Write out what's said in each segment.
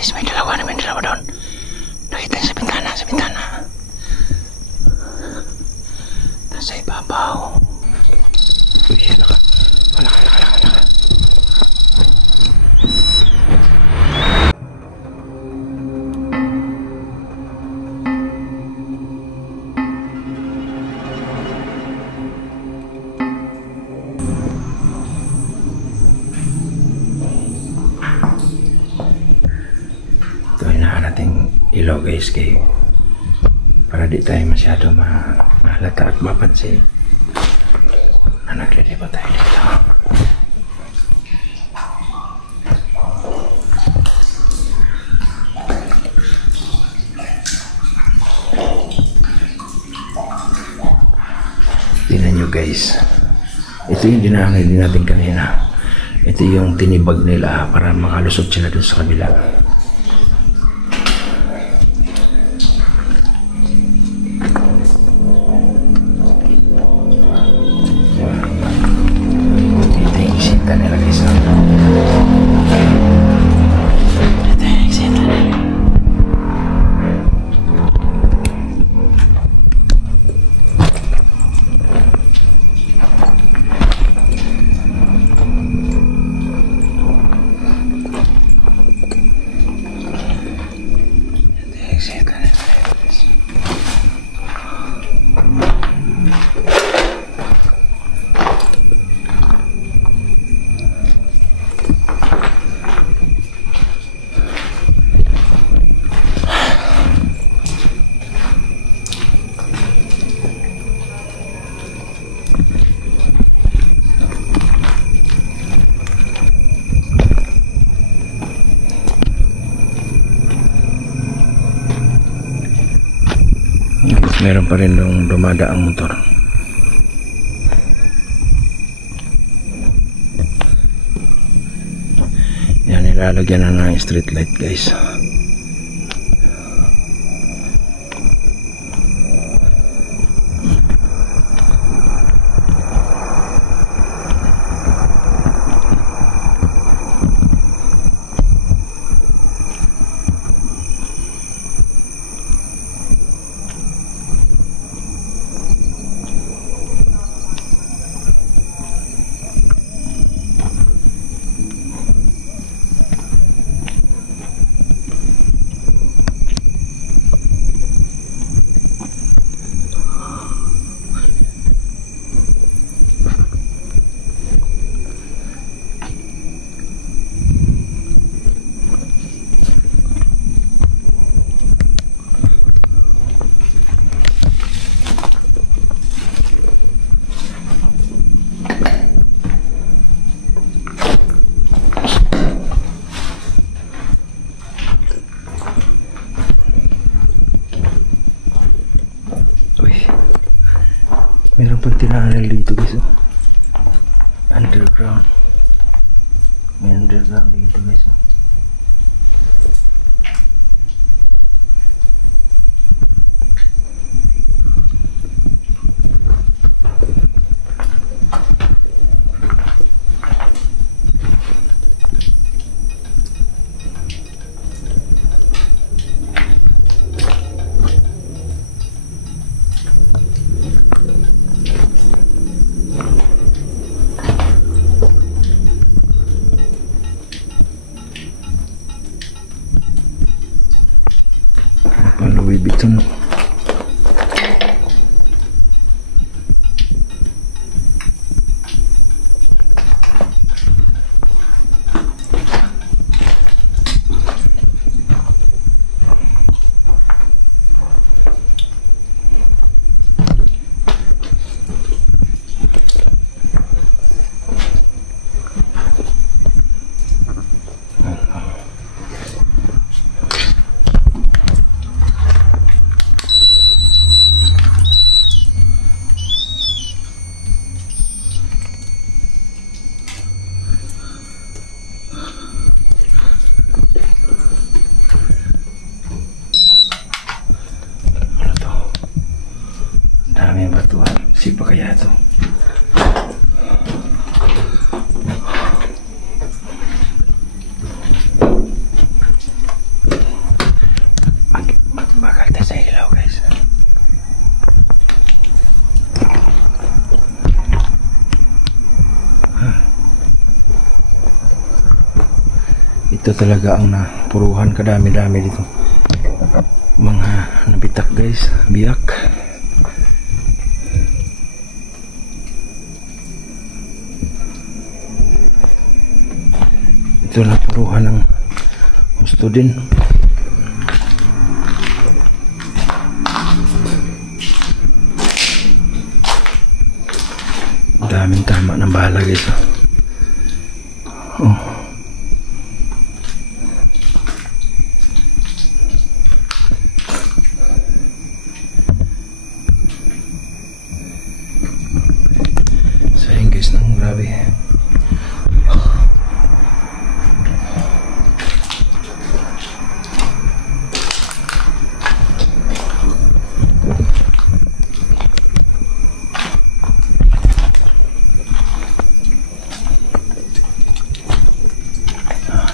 Guys, may dalawa doon. Nakita yung sa bintana. Nasa ibabaw. Uy, laka. Ilaw guys kayo para di tayo masyado mahalata at mapansin na nagliliba tayo dito. Tingnan nyo guys, ito yung dinaanan din natin kanina. Ito yung tinibag nila para makalusot sila dun sa kabila. Meron pa rin yung dumadaang motor. Yan, nilalagyan na ng street light guys. Meron pang tinanal dito guys. Underground. May underground dito guys. Louis Vuitton. Daming batuan. Siapa kaya ito? Ito talaga ang napuruhan, kadami-dami dito. Mga nabitak guys, biyak. Ito napuruhan ng gusto din. Daming tama ng bala guys. Oh. Sayang guys, nang grabe.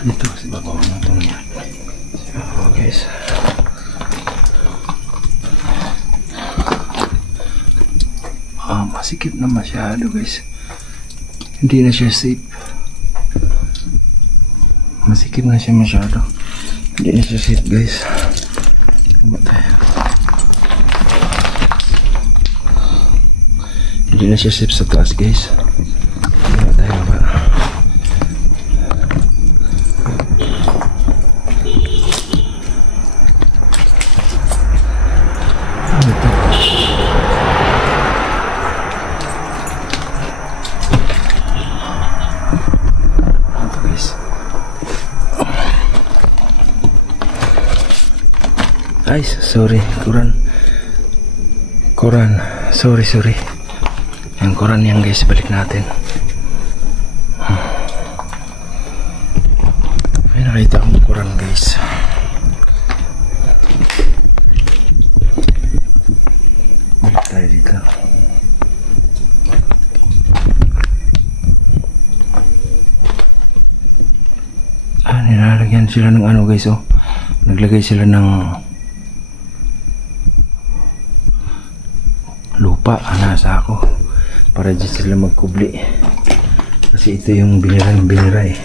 Dito sa babaw ng itong yan. So guys, masikip na masyado guys. Hindi na siya safe. Masikip na siya masyado. Hindi na siya safe guys. Ano tayo? Hindi na siya safe sa taas guys. Ano tayo ba? Ay, sorry, Koran, sorry. Yung Koran yan guys, balik natin. May nakita akong Koran guys. Balik tayo dito. Nilalagyan sila ng ano guys, oh. Naglagay sila ng lupa, nasa ako para dyan sila magkubli kasi ito yung binira eh.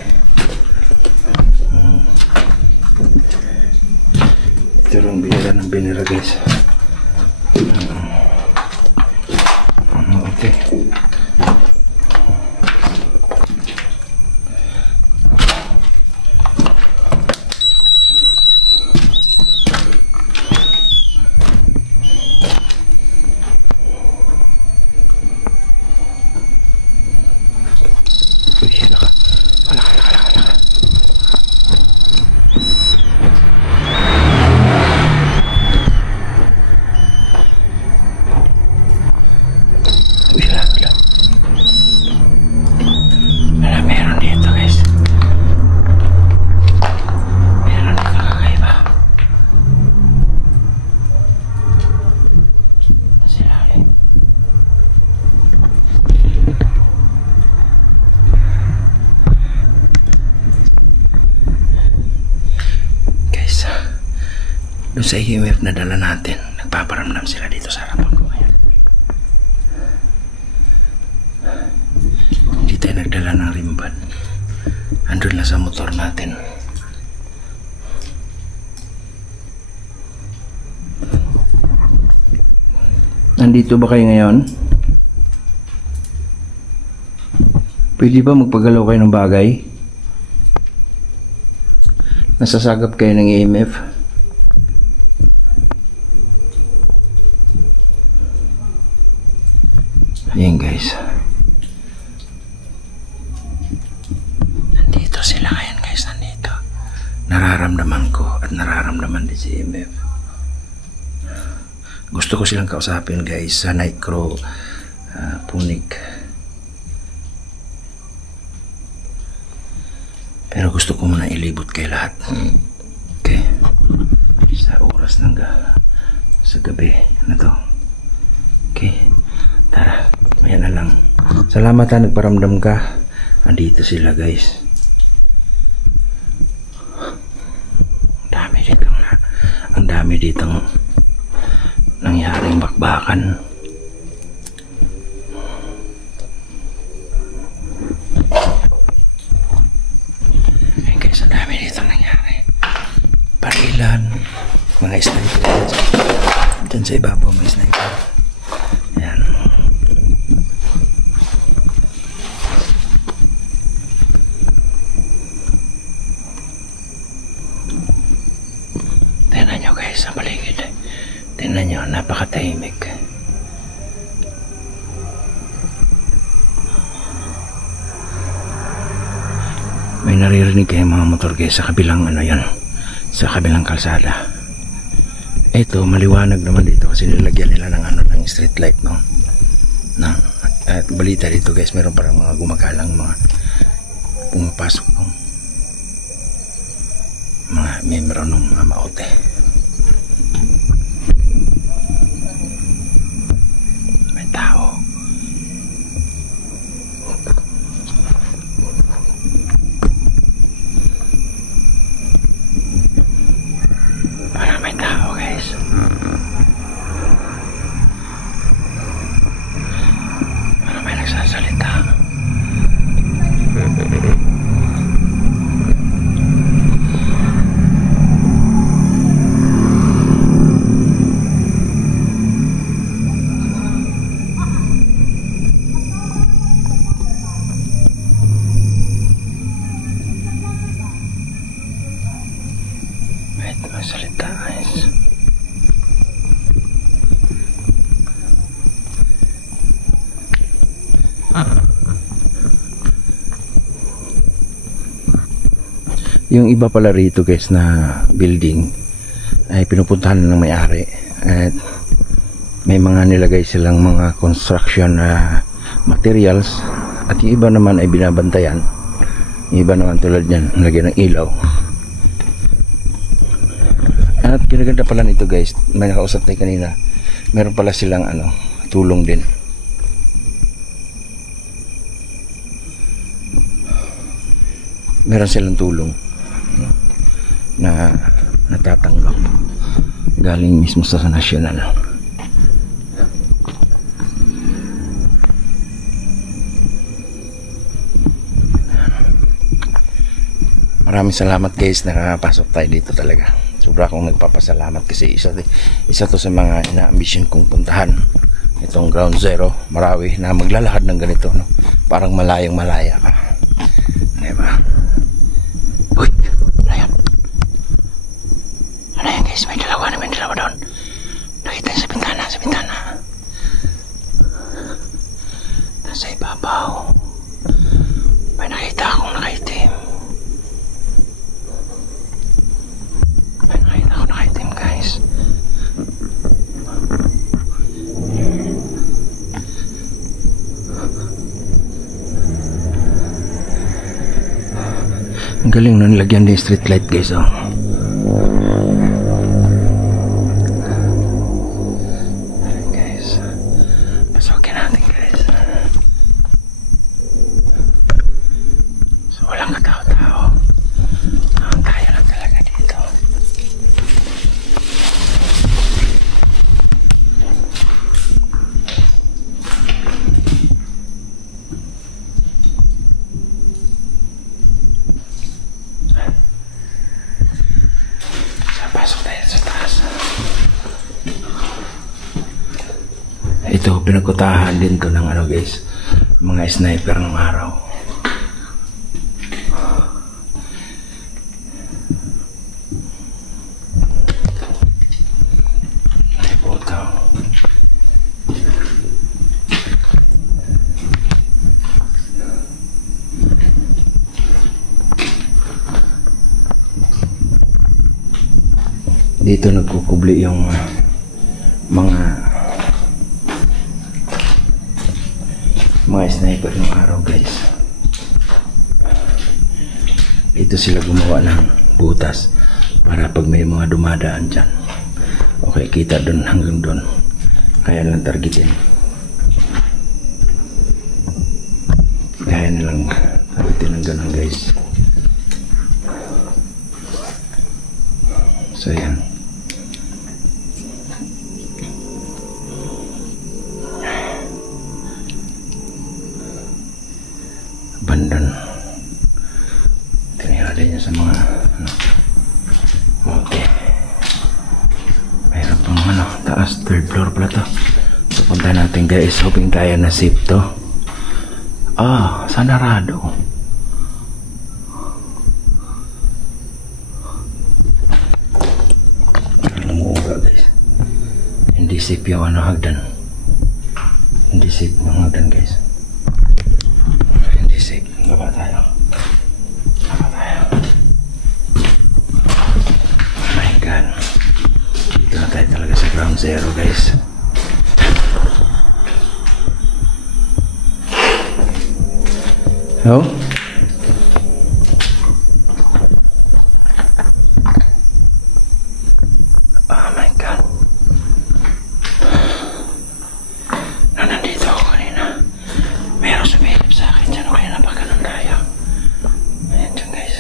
Ito yung binira guys. Okay. Meron dito guys. Meron dito kakaiba. Silali. Guys, doon sa EMF na dala natin, nagpaparamdam sila dito sa harapan ko ngayon. Hindi tayo nagdala ng rimbad. Andun na sa motor natin. Nandito ba kayo ngayon? Pwede ba magpagalaw kayo ng bagay? Nasasagap kayo ng EMF? Ayan guys. Nandito sila ngayon guys, nandito. Nararamdaman ko at nararamdaman din si EMF. Gusto ko silang kausapin guys sa Nightcrow Punik. Pero gusto ko muna ilibot kay lahat. Okay? Sa oras ng sa gabi na to. Okay? Tara, ayan na lang. Salamat ha, nagparamdam ka. Andito sila guys. Ang dami ditong nangyaring bakbakan. Ayan guys, ang dami dito. dahilan. Mga sniper. Diyan sa ibabaw may sniper. Ayan. Tingnan nyo guys sa paligid. Tingnan nyo, napakatahimik. May naririnig kayo mga motor guys sa kabilang ano yan, sa kabilang kalsada. Ito maliwanag naman dito kasi nilagyan nila ng ano, ng street light, no? At balita dito guys, meron parang mga gumagalang mga pumapasok ng mga membro ng mga maote. May tao. Parang may tao guys. Parang may nagsasalita. May salita guys. Yung iba pala rito guys na building ay pinupuntahan ng may-ari at may mga nilagay silang mga construction materials at yung iba naman ay binabantayan. Yung iba naman tulad yan, nilagyan ng ilaw. At kinaganda pala nito guys, may nakausap tayo kanina, meron pala silang ano, tulong din. Meron silang tulong na natatanggap galing mismo sa national. Maraming salamat guys, nakapasok tayo dito talaga. Sobra akong nagpapasalamat kasi isa to sa mga ina-ambition kong puntahan, itong Ground Zero Marawi, na maglalahad ng ganito, no? Parang malayang malaya ka, diba? Uy, ano yan? Ano yan guys, may dalawa doon. Nakita sa bintana, nasa ibabaw may nakita akong nakaitim. Guys, ang galing nun, lagyan din street light guys, oh. Guys, pasokin natin guys. So walang katao-tao, kaya lang talaga dito. Pasok tayo sa taas. Ito, pinagkutahan din to ng ano guys, mga sniper ng araw. Ay puto. Dito nagkukubli yung mga sniper ng araw guys. Dito sila gumawa ng butas para pag may mga dumadaan dyan, okay, kita doon hanggang doon, kaya lang targetin, kaya nilang targetin ng ganun guys. So yan. Abandon. Tinira din niya sa mga ano, okay. third floor pala to. Pupunta natin guys. Hoping kaya na safe to. Sanarado. Umuuga guys. Hindi safe yung hagdan. Hindi safe yung hagdan guys. Hindi safe. Baba tayo. Baba tayo. Oh my god. Dito na tayo talaga sa ground zero guys. Oh? Oh my god. Nandito ako kanina. Meron sumilip sa akin dyan. Okay na pa ganun tayo. Ayan dyan guys.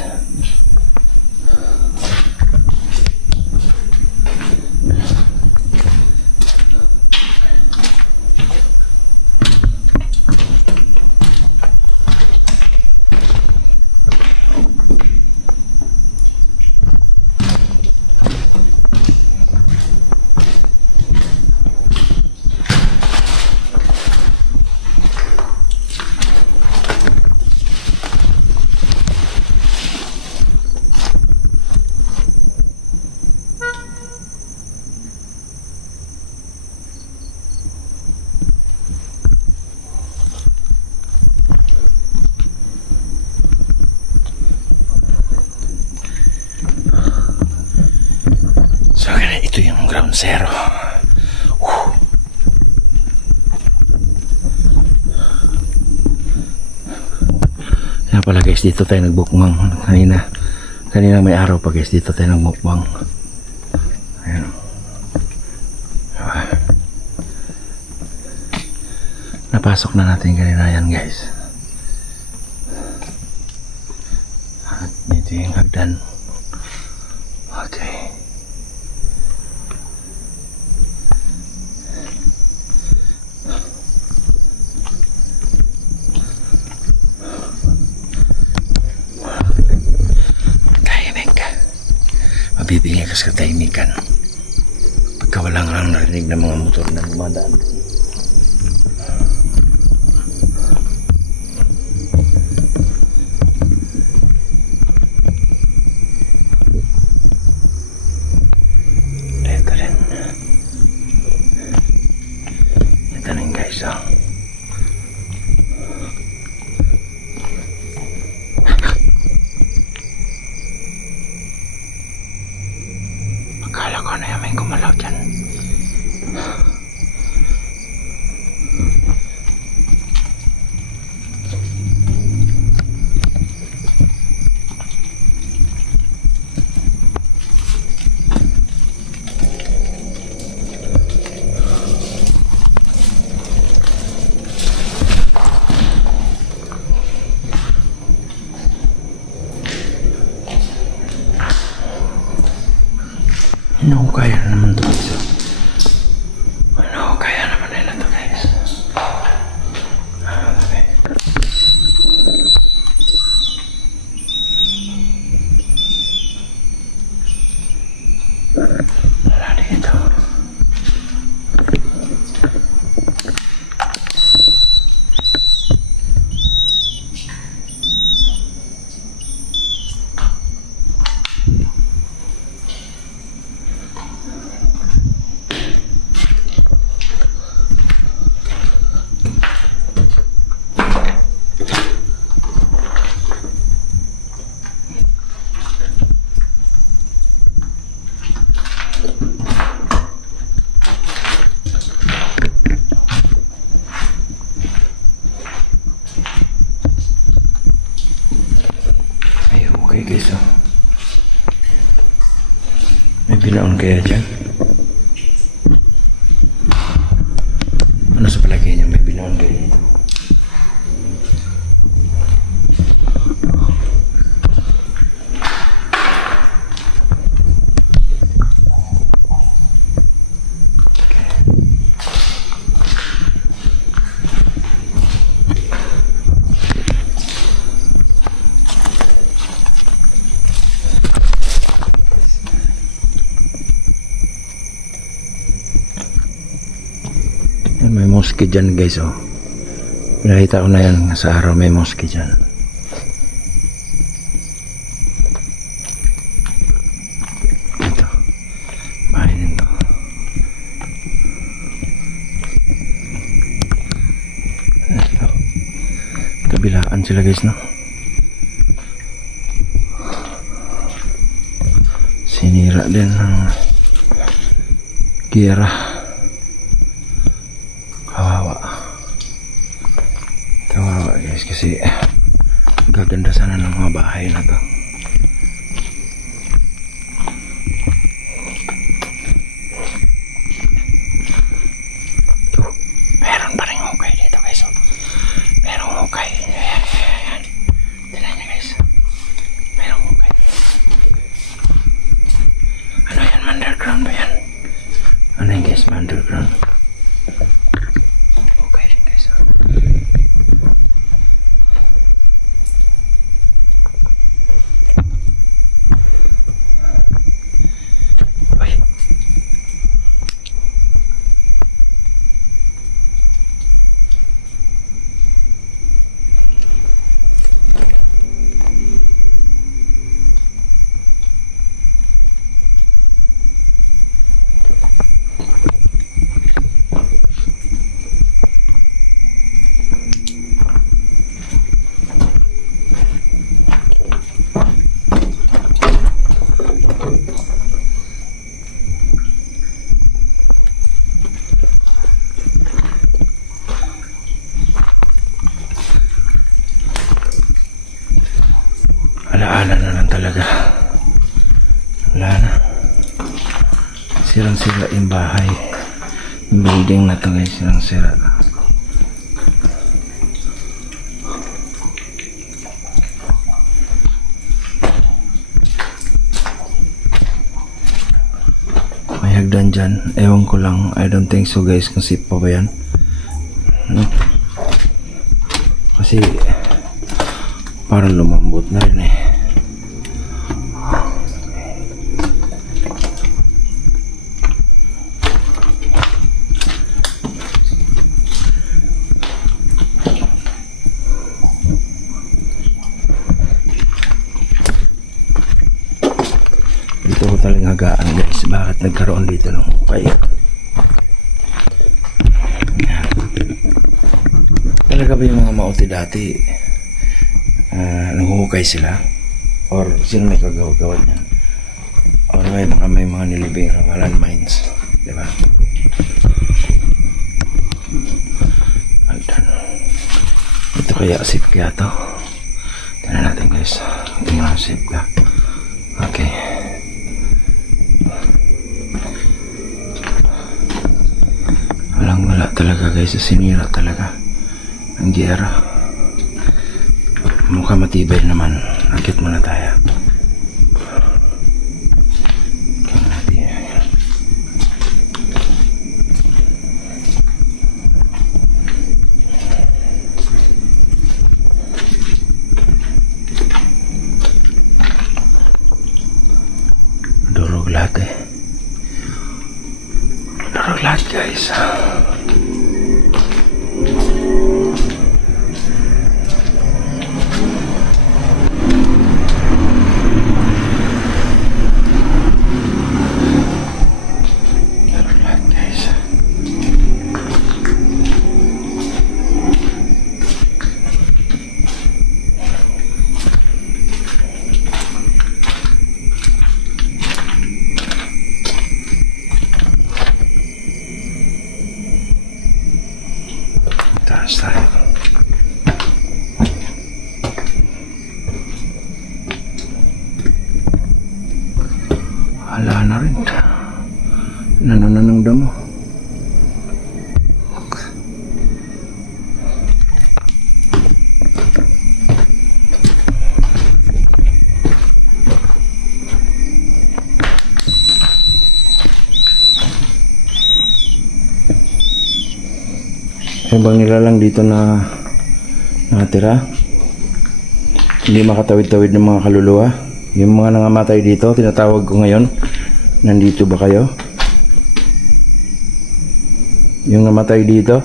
Ito yung ground zero. Kaya pala guys, dito tayo nagbukbang kanina may araw pa guys, dito tayo nagbukbang. Ayan. Napasok na natin kanina yan guys. At dito yung hagdan. Okay. Mabibigay ka sa katahimikan pagka walang narinig ng mga motor na dumadaan. Ito rin. Ito rin guys. Akala ko na yan may gumalaw dyan. Ano kaya naman to guys? Ano kaya naman nila to guys? Wala dito. Okay guys, may binaon kaya dyan? Ano sa palagay niya, may binaon kaya dito? May mosque dyan guys, oh. Pinakita ko na yan sa araw, may mosque dyan. Ito. Bahay din to. Ito. Kabilaan sila guys, no? Sinira din ng gira. Kawawa guys, kasi gaganda sana ng mga bahay na to. Meron pa rin hukay dito guys, oh. Merong hukay. Ayan. Tignan niya guys, merong hukay. Ano yan, underground ba yan? Ano yan guys, underground? Okay guys, oh. Alaala na lang talaga. Wala na. Sirang-sira yung bahay. Yung building na to guys, sirang-sira. May hagdan dyan. Ewan ko lang. I don't think so guys. Kung safe pa ba yan? No? Kasi parang lumambot na rin eh. Dito ko talagang hagaan guys. Bakit nagkaroon dito ng hukay? Talaga ba yung mga mauti dati nanghuhukay sila? Or sino may kagawa-gawa niyan? Or may mga nilibing ng landmines, diba? Ito kaya safe kaya to? Tignan natin guys. Tingnan safe ka. Okay. Wala talaga guys. Sinira talaga ang giyera. Mukha matibay naman. Akit muna tayo. Durog lahat eh. Durog lahat guys. Taas tayo. Ala na rin. Nananang damo. Yung bang nilalang dito na natira, hindi makatawid-tawid ng mga kaluluwa. Yung mga nangamatay dito, tinatawag ko ngayon. Nandito ba kayo? Yung namatay dito.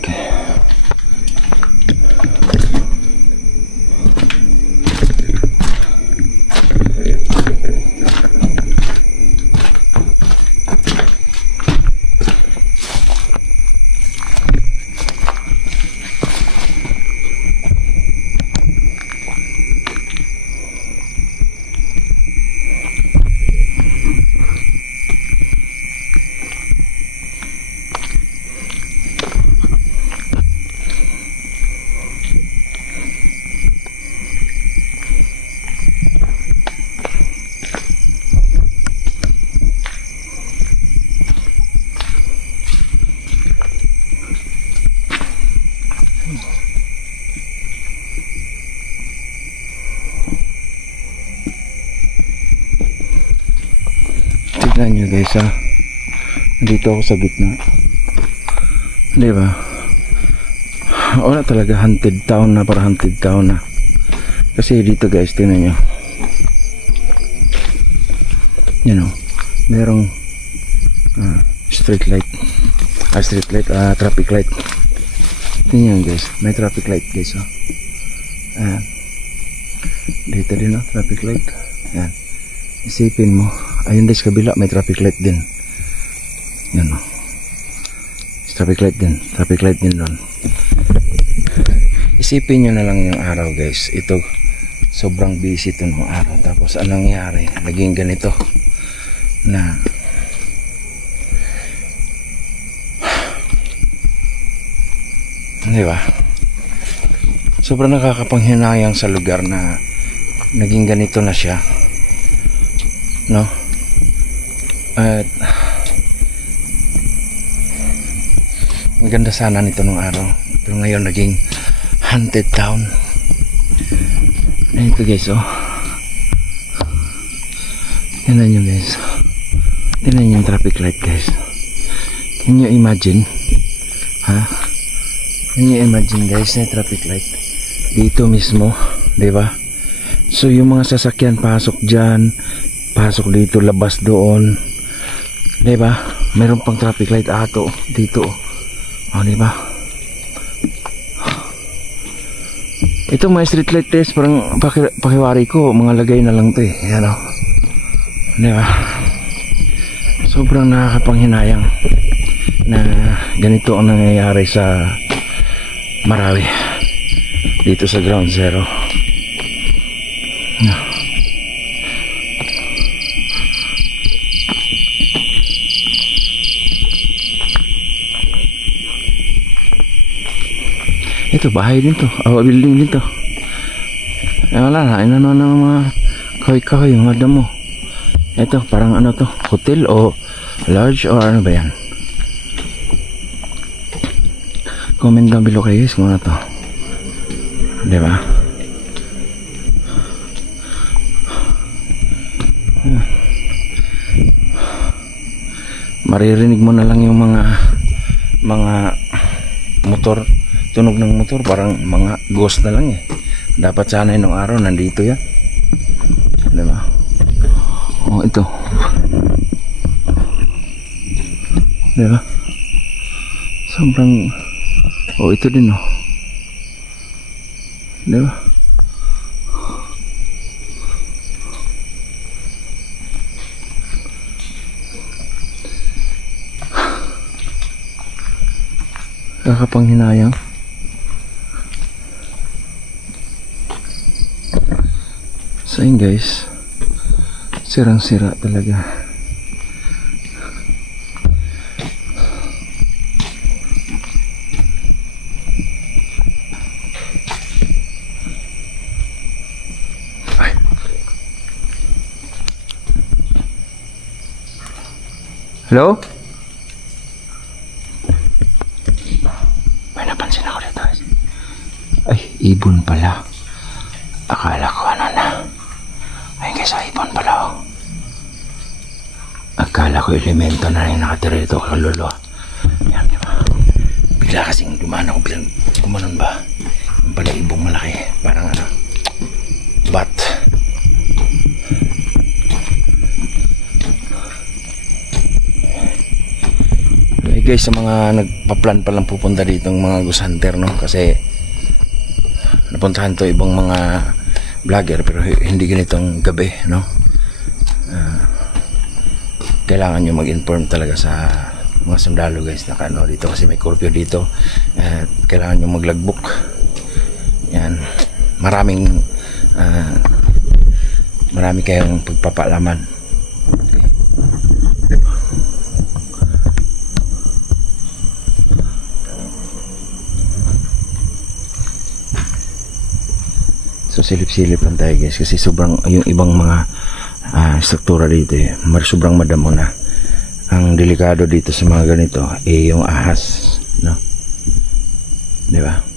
Okay. Tignan nyo guys ha. Nandito ako sa gitna. Diba? Wala talaga, haunted town na, para haunted town na. Kasi dito guys, tignan nyo. You know, merong street light. Traffic light. Tignan nyo guys, may traffic light guys oh. Dito din oh, traffic light. Yan. Isipin mo, ayun guys, kabila may traffic light din. Yan o. Traffic light din doon. Isipin nyo na lang yung araw guys. Ito, sobrang busy ito ng araw. Tapos anong nangyari? Naging ganito. Na di ba? Sobrang nakakapanghinayang sa lugar na naging ganito na siya. No? At maganda sana nito nung araw, pero ngayon naging haunted town. Ito guys oh. Tingnan nyo guys. Tingnan nyo yung traffic light guys. Can you imagine? Ha? Can you imagine guys na traffic light dito mismo, diba? So yung mga sasakyan pasok dyan, pasok dito, labas doon, diba? Meron pang traffic light ato dito, oh, diba? Ito may street light test, parang pakiwari ko, mga lagay na lang to eh, yan o, diba? Sobrang nakakapanghinayang na ganito ang nangyayari sa Marawi dito sa Ground Zero. No. Ito bahay din to, building din to. Wala na, inano ng mga kahoy-kahoy, mga damo. Ito parang ano to, hotel o lodge or ano ba yan? Comment down below kayo guys kung ano to, diba? Maririnig mo na lang yung mga motor, tunog ng motor, parang mga ghost na lang eh. Dapat sana nung araw nandito yan, diba? Oh, ito, diba? Sobrang, oh, ito din oh, diba? Kakapanghinayang. So yun guys, sirang-sira talaga. Ay. Hello? Ibon pala. Akala ko ano na. Ayun guys, ibon pala oh. Akala ko elemento na yung nakatira dito, kaluluwa. Yan, diba? Bigla kasing dumaan ako, bilang kumanon ba? Yung pala ibong malaki, parang ano, bat. guys sa mga nagpa-plan pa lang pupunta dito ng mga ghost hunter, no? Kasi napuntahan to ibang mga vlogger pero hindi ganitong gabi, no? Kailangan nyo mag-inform talaga sa mga sundalo guys na ano dito kasi may curfew dito at kailangan nyo mag-logbook. Yan, marami kayong pagpapalaman. So silip-silip lang tayo guys kasi sobrang yung ibang mga struktura dito sobrang madamo na. Ang delikado dito sa mga ganito yung ahas, no? Di ba?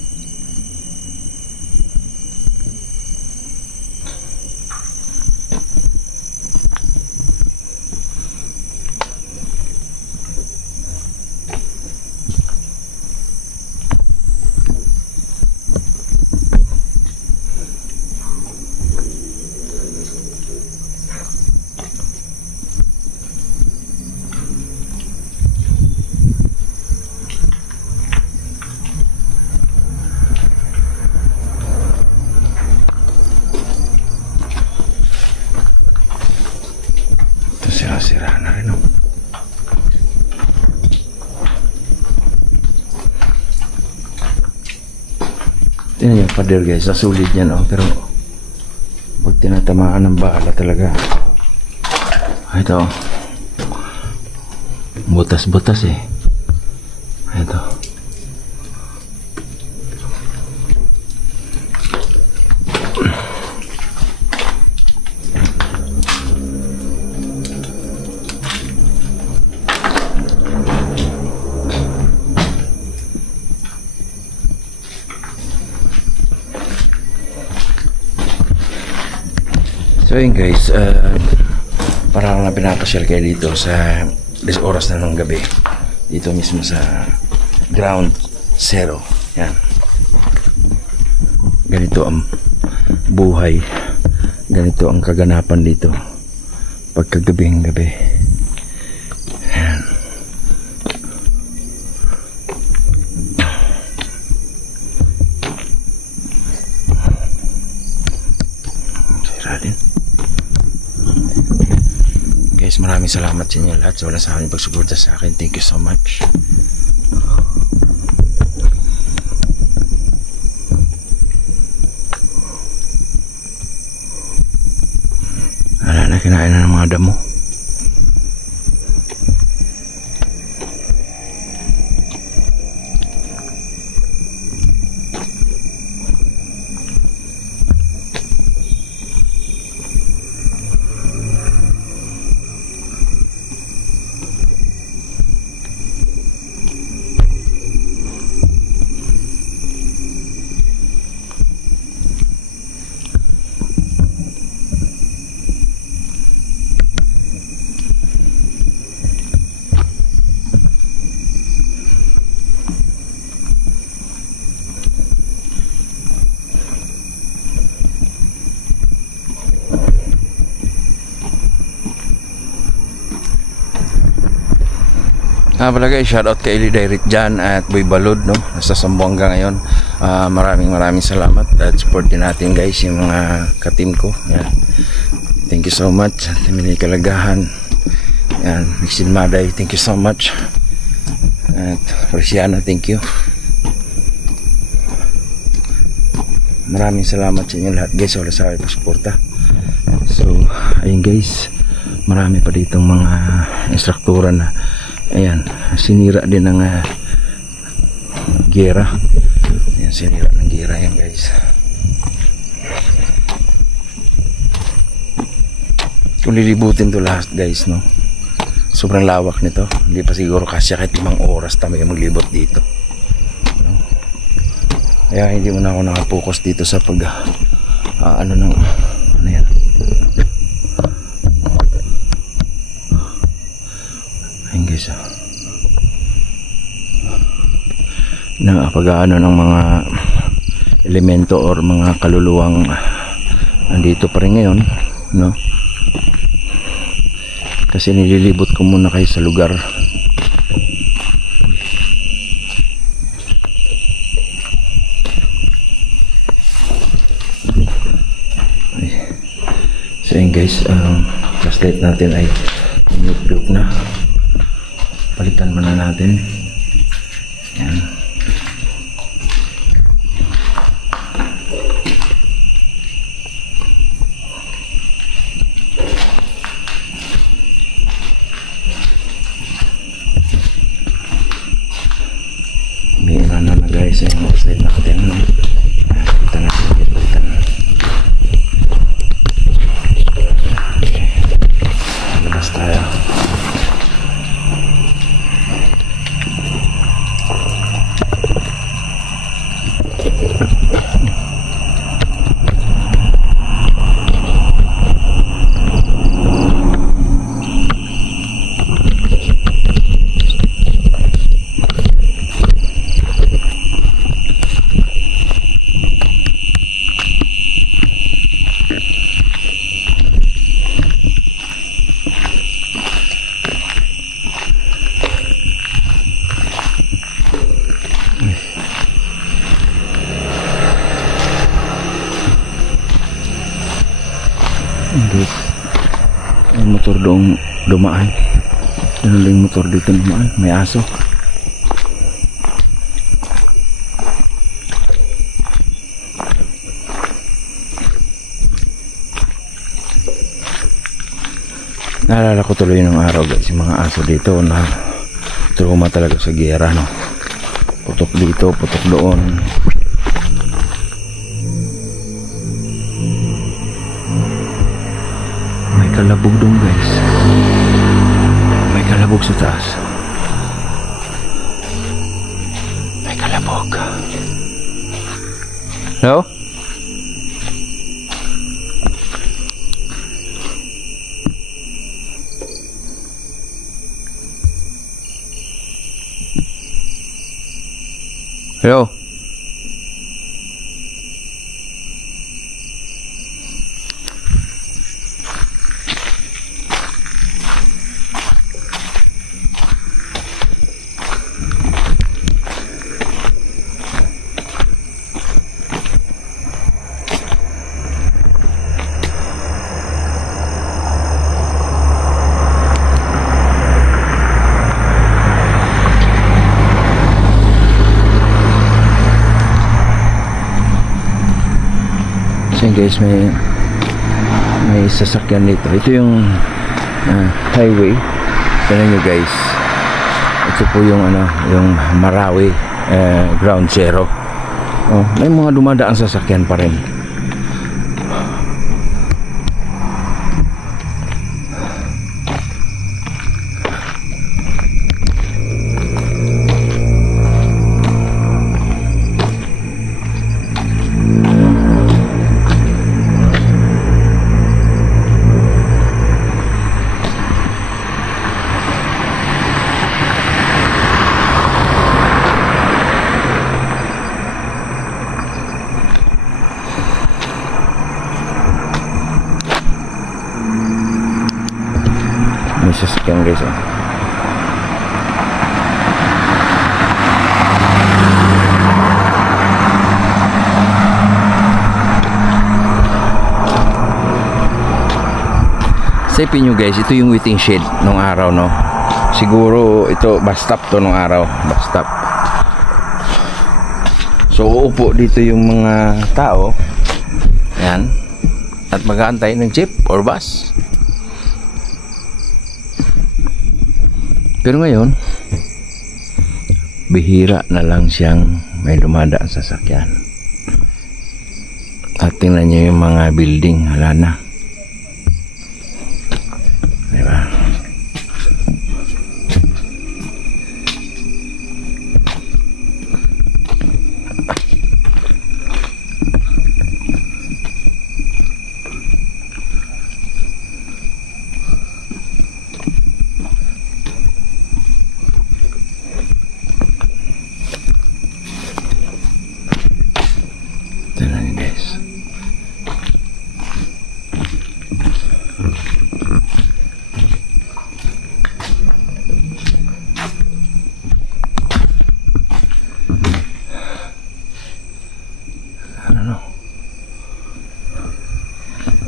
Sira na rin, no? Tingnan yung pader guys, nasulid niya, no? Pero pag tinatamaan ng bala talaga ito butas-butas ito. So yun guys, parang na pinapasyal kayo dito sa oras na ng gabi dito mismo sa ground zero. Yan, ganito ang buhay, ganito ang kaganapan dito pagkagabing gabi. Yan. Sira din. Guys, maraming salamat sa inyo lahat sa wala sa akin pagsuporta sa akin. Thank you so much. Wala na, kinain na ng mga damo. Pala guys, shoutout kay Eli Direct dyan at Boy Balod, no? Nasa Sambuanga ngayon. Maraming salamat at support din natin guys yung mga ka-team ko. Yan. Thank you so much. Timini Kalagahan, yan, Mixin Maday, thank you so much. At Resiana, thank you. Maraming salamat sa inyo lahat guys, wala sa akin pasuporta. So ayun guys, marami pa ditong mga instruktura na ayan, sinira din ng gera. Ayan, sinira ng gera yan guys. Kung lilibutin to lahat guys, no, sobrang lawak nito. Hindi pa siguro kasi kahit 5 oras tayo maglibot dito, no? Kaya hindi mo na ako nakapokus dito sa pag ano yan. Ayun guys, na pag-aano ng mga elemento or mga kaluluwang andito pa rin ngayon, no? Kasi nililibot ko muna kayo sa lugar So yun guys, flashlight natin ay inipilok na. Palitan muna natin. Yan. Biinan na guys yung flashlight natin. Kita natin palitan. Okay. Labas tayo. Guys, may motor doong dumaan. Ano lang yung motor dito dumaan? May aso. Naalala ko tuloy ng araw guys, yung mga aso dito na trauma talaga sa giyera, no? Putok dito, putok doon. Kalabog dong guys, may kalabog sa taas, may kalabog. Hello? Hello? Guys, may sasakyan dito. Ito yung highway. Tignan nyo guys, ito po yung yung Marawi ground zero. May mga dumadaang sasakyan pa rin. May sasakyan guys. Isipin nyo guys, ito yung waiting shed nung araw, no? Siguro ito bus stop to nung araw, bus stop. So uupo dito yung mga tao, yan, at mag-aantay ng jeep or bus. Pero ngayon, bihira na lang siyang may dumadaan sa sasakyan. At tingnan niyo yung mga building, hala na. Diba? Tingnan niyo guys.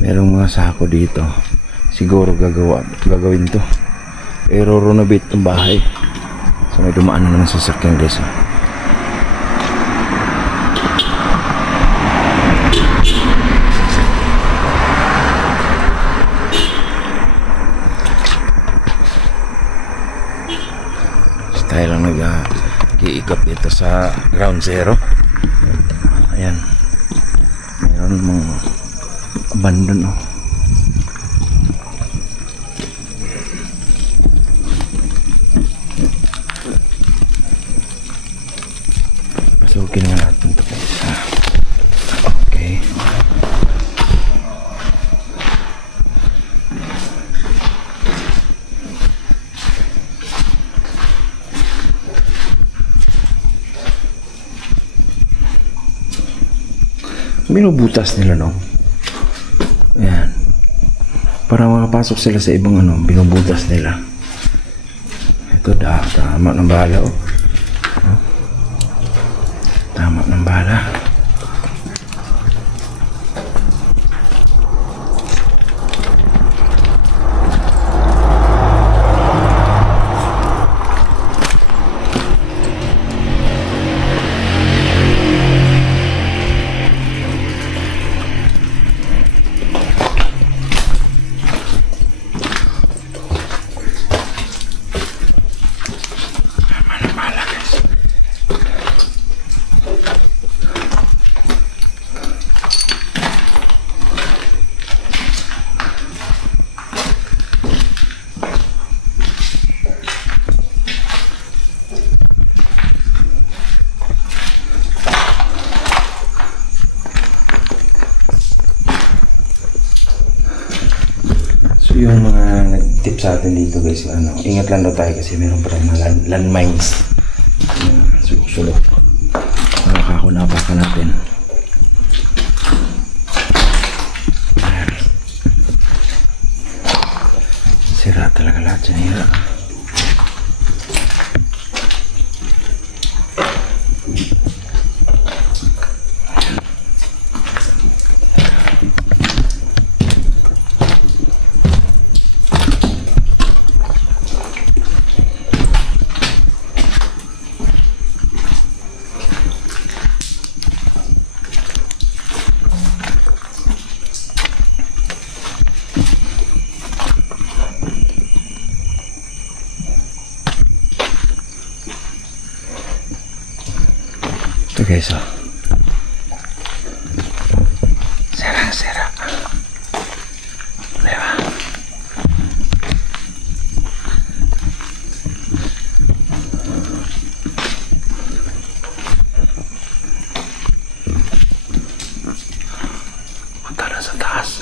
Merong mga sako dito. Siguro gagawin to. I-renovate ng bahay. So may dumaan na naman sa sasakyan guys. Tayo lang nag-iikot dito sa ground zero. Ayan, mayroon mga abandon pasukin nga natin ito guys. Okay, binubutas nila, no? Ayan. Para makapasok sila sa ibang binubutas nila. Ito tama ng bala, oh. Tama ng bala. Yung mga nag-tip sa atin dito guys, ingat lang daw tayo kasi meron pa rin mga landmines. Sulok. Ako napakan natin. Sira talaga lahat yan. Hira. Ito guys, sera diba? Punta na sa taas.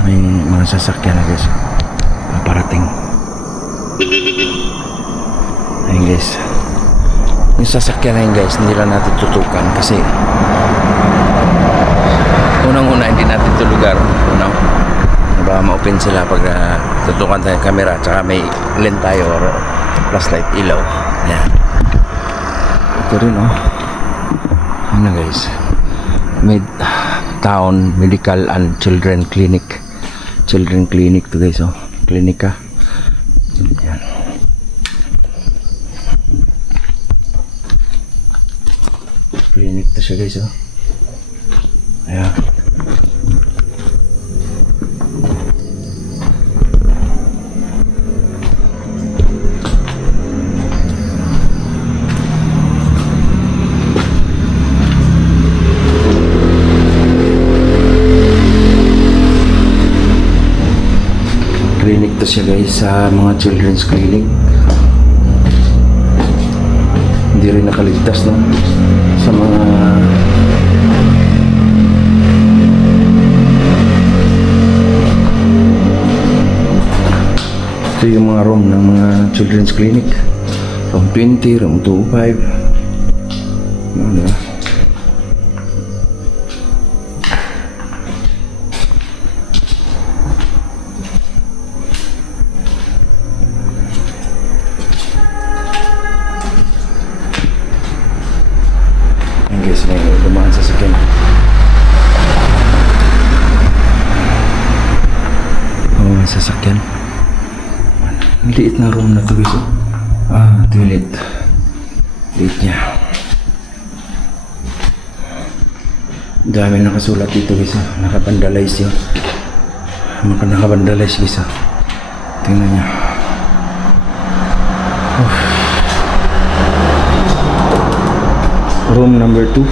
May mga sasakyan na guys parating. Ayun guys, yung sasakyan na yun guys, hindi lang natin tutukan kasi unang-una hindi natin ito lugar, baka ma-open sila pag tutukan tayo ng camera, tsaka may lens tayo or flashlight, ilaw. Yan, ito rin ano guys, Midtown Medical and Children Clinic to guys, klinika. Yan. Ito siya guys, oh. Ayan. Clinic to siya guys, sa mga children's clinic. Hindi rin nakaligtas, no, sa mga ito yung mga room ng mga children's clinic. Room 20, room 205. Ano ba? Guys, may dumaan sa sakyan. Oh, may sasakyan. Ang liit na room na to guys. Toilet. Liit niya. Dami nakasulat dito guys. Nakapandalize yun. Nakapandalize guys. Tingnan niya. Room number 2.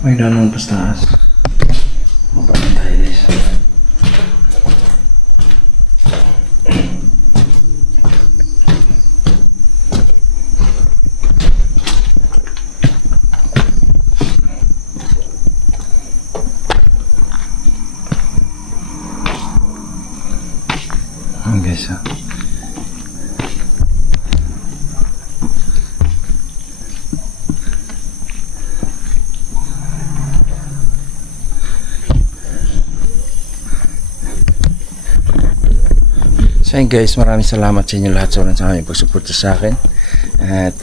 May danon pa sa taas. Mapa na tayo guys. Guys, so yun guys, maraming salamat sa inyo lahat sa aming pagsuporta sa akin. At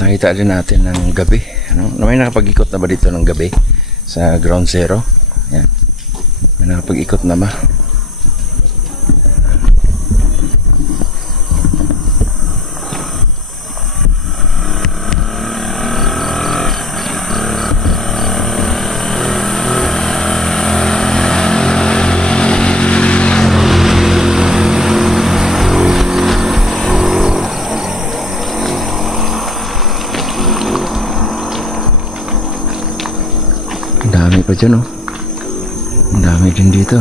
nakita din natin ng gabi, ano? May nakapag-ikot na ba dito ng gabi sa ground zero? Yan. May nakapag-ikot na ba? Ang dami pa dyan, oh. Ang dami din dito.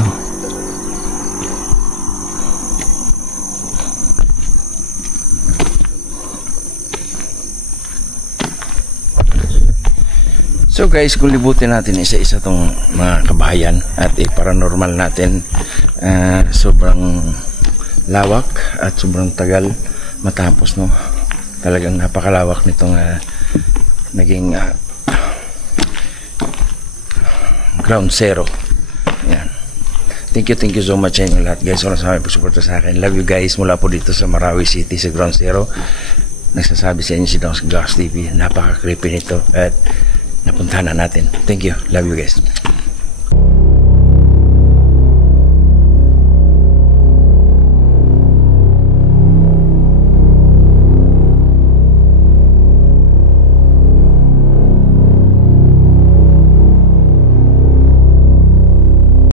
So guys, kung libutin natin isa-isa tong mga kabahayan at paranormal natin, sobrang lawak at sobrang tagal matapos, no. Talagang napakalawak nitong naging ground zero. Yan. Thank you so much sa inyo lahat guys. Wala sa amin pagsuporta sa akin. Love you guys mula po dito sa Marawi City sa ground zero. Nagsasabi sa inyo si Dong sa Glass TV. Napaka-creepy nito at napuntahan na natin. Thank you. Love you guys.